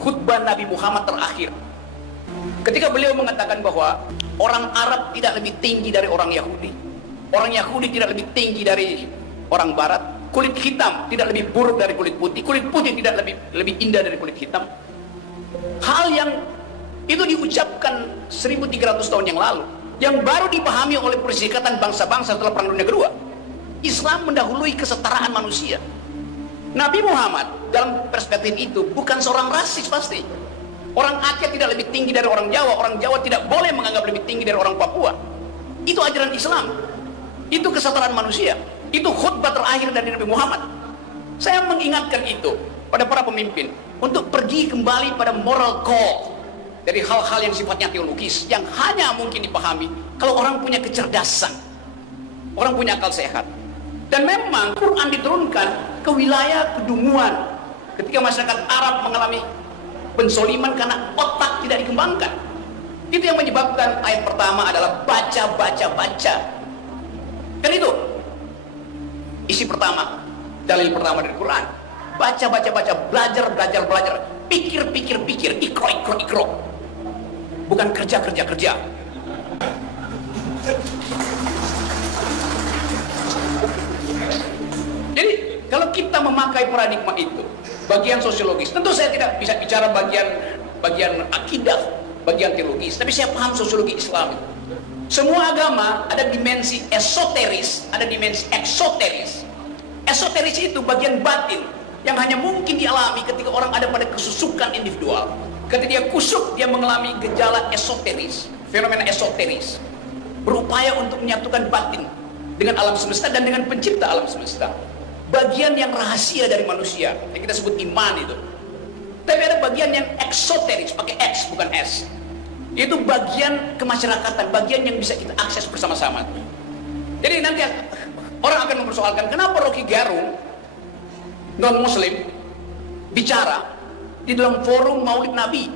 Khutbah Nabi Muhammad terakhir, ketika beliau mengatakan bahwa orang Arab tidak lebih tinggi dari orang Yahudi, orang Yahudi tidak lebih tinggi dari orang Barat, kulit hitam tidak lebih buruk dari kulit putih tidak lebih indah dari kulit hitam. Hal yang itu diucapkan 1300 tahun yang lalu, yang baru dipahami oleh Perserikatan Bangsa-Bangsa setelah Perang Dunia Kedua. Islam mendahului kesetaraan manusia. Nabi Muhammad dalam perspektif itu bukan seorang rasis pasti. Orang Aceh tidak lebih tinggi dari orang Jawa tidak boleh menganggap lebih tinggi dari orang Papua. Itu ajaran Islam. Itu kesetaraan manusia. Itu khutbah terakhir dari Nabi Muhammad. Saya mengingatkan itu pada para pemimpin untuk pergi kembali pada moral code dari hal-hal yang sifatnya teologis, yang hanya mungkin dipahami kalau orang punya kecerdasan, orang punya akal sehat. Dan memang Quran diturunkan ke wilayah kedunguan ketika masyarakat Arab mengalami penzoliman karena otak tidak dikembangkan. Itu yang menyebabkan ayat pertama adalah baca. Kan itu isi pertama, dalil pertama dari Quran. Baca, belajar, pikir, ikro. Bukan kerja. Jadi kalau kita memakai paradigma itu, bagian sosiologis, tentu saya tidak bisa bicara bagian akidah, bagian teologis, tapi saya paham sosiologi Islam. Semua agama ada dimensi esoteris, ada dimensi eksoteris. Esoteris itu bagian batin yang hanya mungkin dialami ketika orang ada pada kesusukan individual. Ketika dia kusuk, dia mengalami gejala esoteris, fenomena esoteris, berupaya untuk menyatukan batin dengan alam semesta dan dengan pencipta alam semesta. Bagian yang rahasia dari manusia yang kita sebut iman itu. Tapi ada bagian yang eksoteris, pakai X bukan S. Itu bagian kemasyarakatan, bagian yang bisa kita akses bersama-sama. Jadi nanti orang akan mempersoalkan kenapa Rocky Gerung non muslim bicara di dalam forum Maulid Nabi.